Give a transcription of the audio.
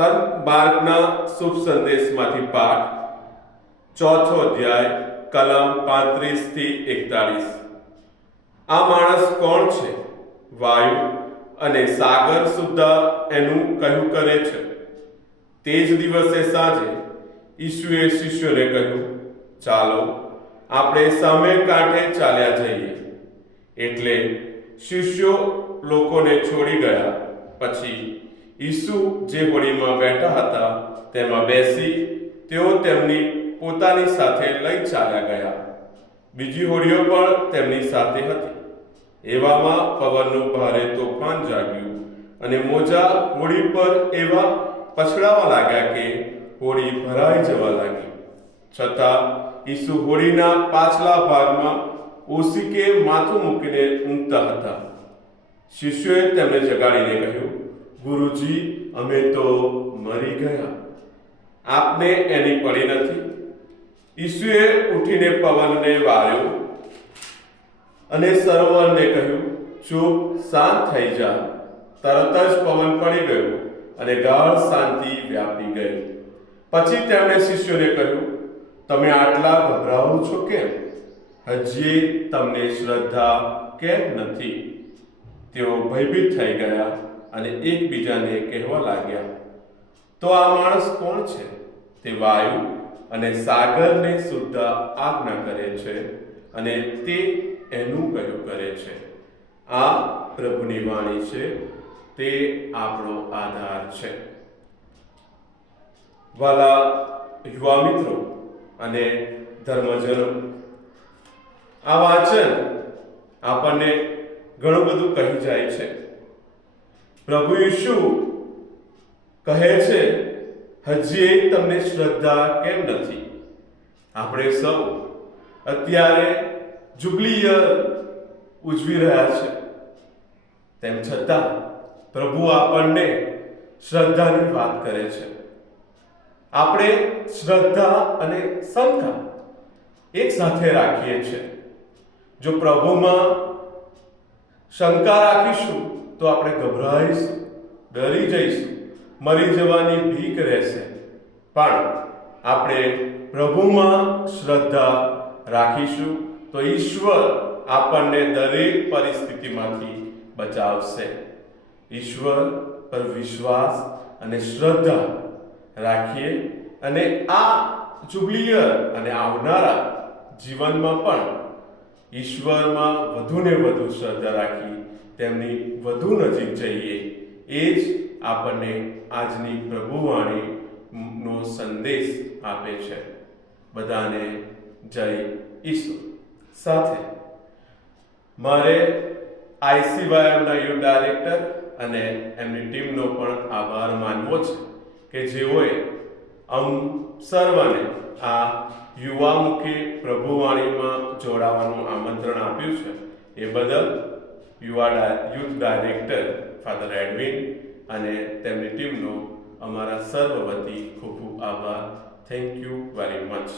સંત માર્ગના શુભ સંદેશમાંથી પાઠ, ચોથો અધ્યાય, કલમ પાંત્રીસથી એકતાળીસ. આ માણસ કોણ છે? વાયુ અને સાગર સુદ્ધા એનું કહ્યું કરે છે? તે જ દિવસે સાંજે ઈશુએ શિષ્યોને કહ્યું, ચાલો આપણે સામે કાંઠે ચાલ્યા જઈએ. એટલે શિષ્યો લોકોને છોડી ગયા. પછી ઈસુ જે હોળીમાં બેઠા હતા, તેમાં બેસી તેઓ તેમની પોતાની સાથે લઈ ચાલ્યા ગયા. બીજી હોડીઓ પણ તેમની સાથે હતી. એવામાં પવનનું ભારે તોફાન જાગ્યું અને મોજા હોડી પર એવા પછડાવા લાગ્યા કે હોડી ભરાઈ જવા લાગી. છતાં ઈસુ હોડીના પાછલા ભાગમાં ઓસીકે માથું મૂકીને ઊંઘતા હતા. શિષ્યોએ તેમને જગાડીને કહ્યું ગુરુજી, અમે તો મરી ગયા. આપને એની પડી નથી. ઈસુએ ઉઠીને પવનને વાર્યો અને સરોવરને કહ્યું, ચૂપ, શાંત થઈ જા. તરત જ પવન પડી ગયો અને ગાઢ શાંતિ વ્યાપી ગઈ. પછી તેમણે શિષ્યોને કહ્યું, તમે આટલા ગભરાવો છો કેમ? હજી તમને શ્રદ્ધા કેમ નથી? તેઓ ભયભીત થઈ ગયા. અને એકબીજાને કહેવા લાગ્યા, તો આ માણસ કોણ છે? તે વાયુ અને સાગરને સુદ્ધા આજ્ઞા કરે છે અને તે એનું કયું કરે છે. આ પ્રભુની વાણી છે, તે આપણો આધાર છે. વાલા યુવા મિત્રો અને ધર્મજનો, આ વાંચન આપણને ઘણું બધું કહી જાય છે. પ્રભુ ઈશુ કહે છે, હજી તમને શ્રદ્ધા કેમ નથી? આપણે સૌ અત્યારે જુબલી ઉજવી રહ્યા છે. તેમ છતાં પ્રભુ આપણને શ્રદ્ધાની વાત કરે છે. આપણે શ્રદ્ધા અને શંકા એક સાથે રાખીએ છીએ. જો પ્રભુમાં શંકા રાખીશું તો આપણે ગભરાઈશું, ડરી જઈશું, મરી જવાની ભીક રહેશે. પણ આપણે પ્રભુમાં શ્રદ્ધા રાખીશું તો ઈશ્વર આપણને દરેક પરિસ્થિતિમાંથી બચાવશે. ઈશ્વર પર વિશ્વાસ અને શ્રદ્ધા રાખીએ અને આ જુબલિયર અને આવનારા જીવનમાં પણ ઈશ્વરમાં વધુને વધુ શ્રદ્ધા રાખી તેમની વધુ નજીક જઈએ. એ જ આપણને આજની પ્રભુવાણી નો સંદેશ આપે છે. બધાને જય ઈસુ સાથે મારે આઈસીવાયએમના યુ ડાયરેક્ટર અને એમની ટીમનો પણ આભાર માનવો છે કે જેઓએ અમ સર્વને આ યુવામુખી પ્રભુવાણીમાં જોડાવાનું આમંત્રણ આપ્યું છે. એ બદલ યુવા યુથ ડાયરેક્ટર ફાધર એડવિન અને તેમની ટીમનો અમારા સર્વ વતી ખૂબ ખૂબ આભાર. Thank you very much